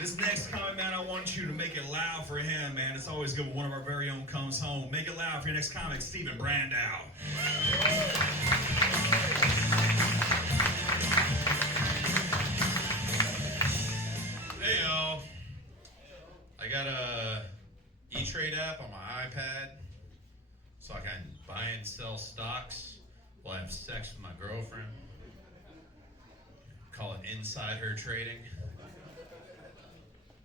This next comment, man, I want you to make it loud for him, man. It's always good when one of our very own comes home. Make it loud for your next comic, Stephen Brandow. Hey y'all, I got a E-Trade app on my iPad so I can buy and sell stocks while I have sex with my girlfriend. Call it insider trading.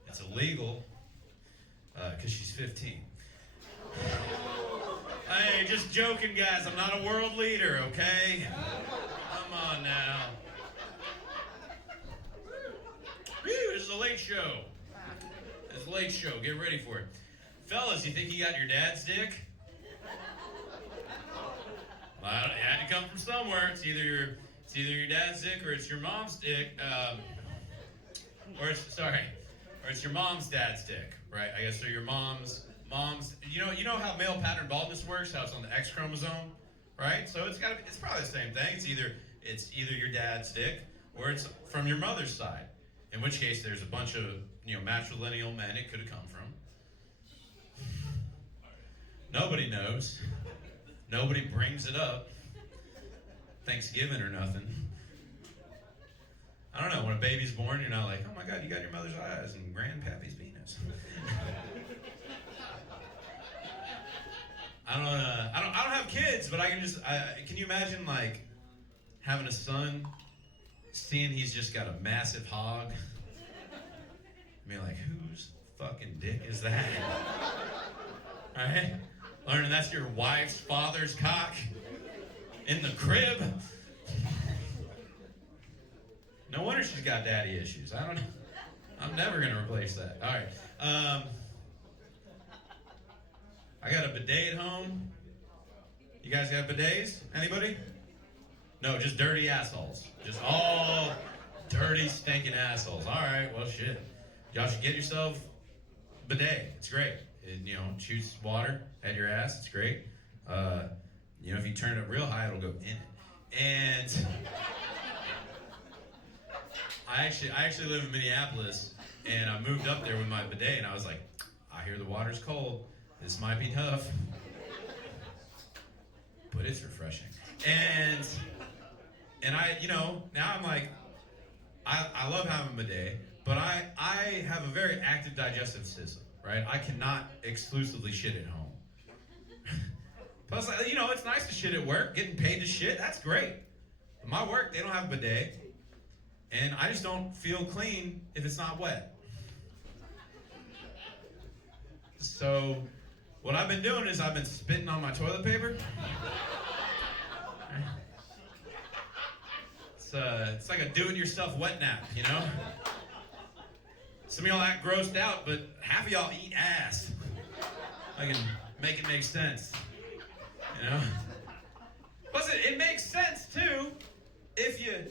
It's illegal because she's 15. Hey, just joking, guys. I'm not a world leader, okay? Come on now. Woo, this is a late show. It's a late show. Get ready for it. Fellas, you think you got your dad's dick? Well, it had to come from somewhere. It's either your dad's dick or it's your mom's dick. Or it's your mom's dad's dick, right? I guess so. Your mom's. You know how male pattern baldness works? How it's on the X chromosome, right? So it's probably the same thing. It's either your dad's dick or it's from your mother's side. In which case, there's a bunch of matrilineal men it could have come from. Nobody knows. Nobody brings it up. Thanksgiving or nothing. I don't know. When a baby's born, you're not like, oh my God, you got your mother's eyes and grandpappy's penis. I don't have kids, but I can just. Can you imagine like having a son? Seeing he's just got a massive hog. I mean, like, whose fucking dick is that? Right? Learning that's your wife's father's cock in the crib. No wonder she's got daddy issues. I don't know. I'm never going to replace that. All right. I got a bidet at home. You guys got bidets? Anybody? No, just dirty assholes. Just all dirty, stinking assholes. All right, well, shit. Y'all should get yourself a bidet. It's great. It, shoots water at your ass. It's great. If you turn it up real high, it'll go in it. And I actually live in Minneapolis, and I moved up there with my bidet, and I was like, I hear the water's cold. This might be tough. But it's refreshing. And I, now I'm like, I love having a bidet, but I have a very active digestive system, right? I cannot exclusively shit at home. Plus, it's nice to shit at work, getting paid to shit, that's great. But my work, they don't have a bidet, and I just don't feel clean if it's not wet. So, what I've been doing is I've been spitting on my toilet paper. It's like a do-it-yourself wet nap, Some of y'all act grossed out, but half of y'all eat ass. I can make it make sense, Plus, it makes sense, too, if you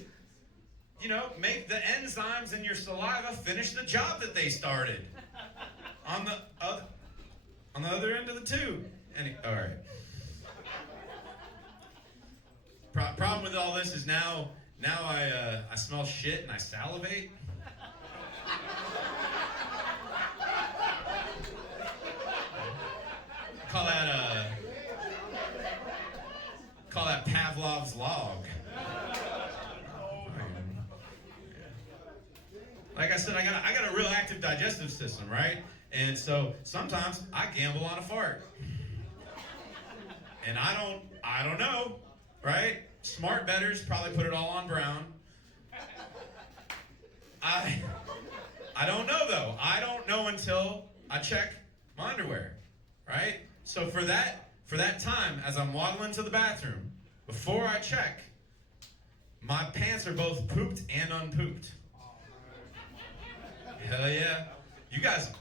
make the enzymes in your saliva finish the job that they started on the other end of the tube. All right. Problem with all this is now I smell shit and I salivate. Call that Pavlov's log. Like I said, I got a real active digestive system, right? And so sometimes I gamble on a fart. And I don't know, right? Smart bettors probably put it all on brown. I don't know though. I don't know until I check my underwear, right? So for that time, as I'm waddling to the bathroom, before I check, my pants are both pooped and unpooped. Hell yeah. You guys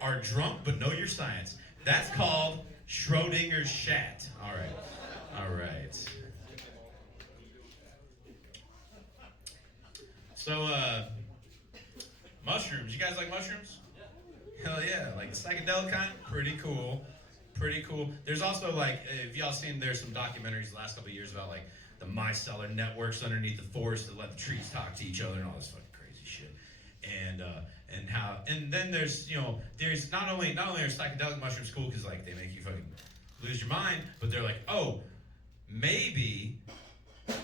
are drunk but know your science. That's called Schrodinger's shat. All right. So, mushrooms. You guys like mushrooms? Hell yeah. Like the psychedelic kind? Pretty cool. There's also if y'all seen, there's some documentaries the last couple of years about the micellar networks underneath the forest that let the trees talk to each other and all this fucking crazy shit. And and then there's there's not only are psychedelic mushrooms cool because like they make you fucking lose your mind, but they're like, oh, maybe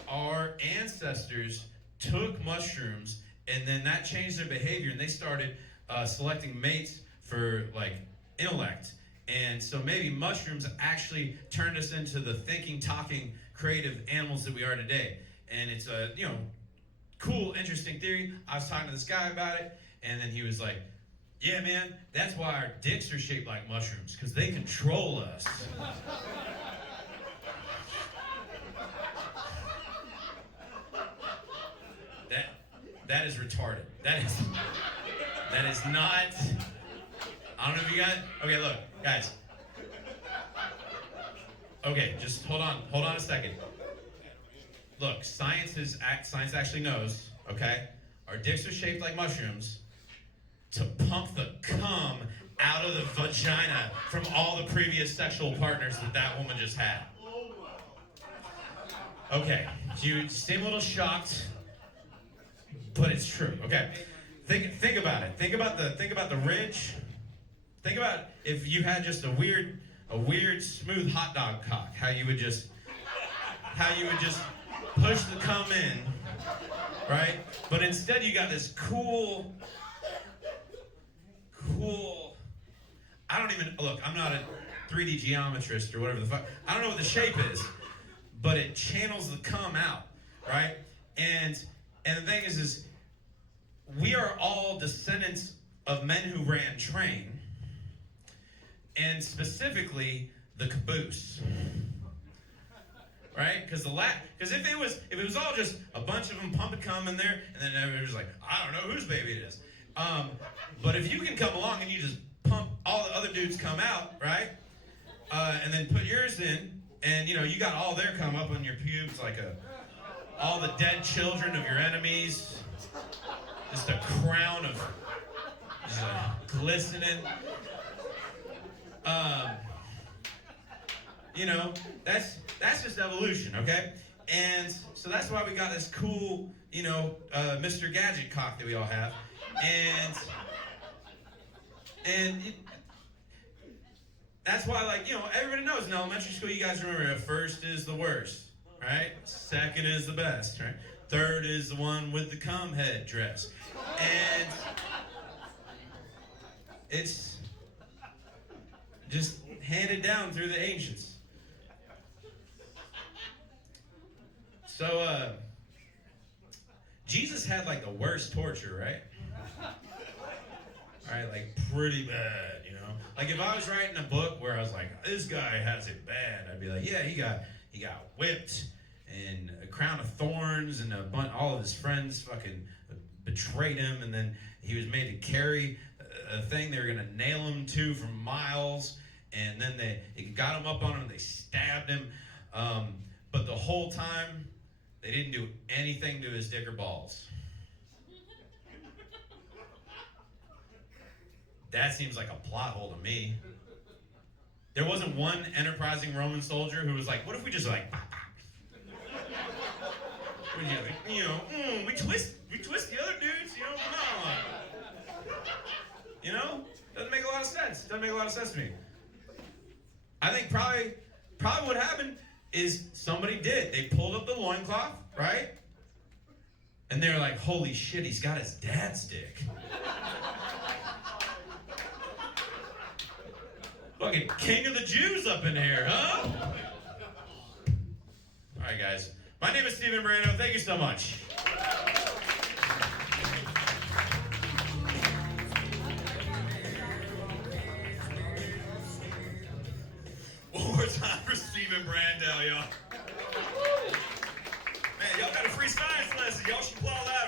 our ancestors took mushrooms and then that changed their behavior and they started selecting mates for like intellect. And so maybe mushrooms actually turned us into the thinking, talking, creative animals that we are today. And it's a cool, interesting theory. I was talking to this guy about it, and then he was like, yeah, man, that's why our dicks are shaped like mushrooms, because they control us. That is retarded. That is not... I don't know if you got... Okay, look, guys. Okay, just hold on a second. Look, science actually knows, okay? Our dicks are shaped like mushrooms to pump the cum out of the vagina from all the previous sexual partners that woman just had. Okay, you seem a little shocked, but it's true. Okay, think about it. Think about the ridge. Think about if you had just a weird smooth hot dog cock. How you would just push the cum in, right? But instead you got this cool. I don't even look. I'm not a 3D geometrist or whatever the fuck. I don't know what the shape is, but it channels the cum out, right? And the thing is we are all descendants of men who ran train, and specifically the caboose, right? Because if it was all just a bunch of them pumping cum in there, and then everybody was like, I don't know whose baby it is. But if you can come along and you just pump all the other dudes cum out, right? And then put yours in, and you got all their cum up on your pubes, like all the dead children of your enemies, just a crown of just glistening. That's just evolution, okay? And so that's why we got this cool, Mr. Gadget cock that we all have, that's why, everybody knows in elementary school, you guys remember, first is the worst, right? Second is the best, right? Third is the one with the cum head dress. And it's just handed down through the ancients. So, Jesus had the worst torture, right? All right, pretty bad, Like if I was writing a book where I was like, this guy has it bad, I'd be like, yeah, he got whipped and a crown of thorns and all of his friends fucking betrayed him, and then he was made to carry a thing they were gonna nail him to for miles, and then they got him up on him, they stabbed him, but the whole time they didn't do anything to his dick or balls. That seems like a plot hole to me. There wasn't one enterprising Roman soldier who was like, what if we just pop, pop. We twist the other dudes, come on. Doesn't make a lot of sense. Doesn't make a lot of sense to me. I think probably what happened is somebody did. They pulled up the loincloth, right? And they were like, holy shit, he's got his dad's dick. Fucking king of the Jews up in here, huh? All right, guys. My name is Steven Brando. Thank you so much. One more time for Steven Brando, y'all. Man, y'all got a free science lesson. Y'all should applaud that.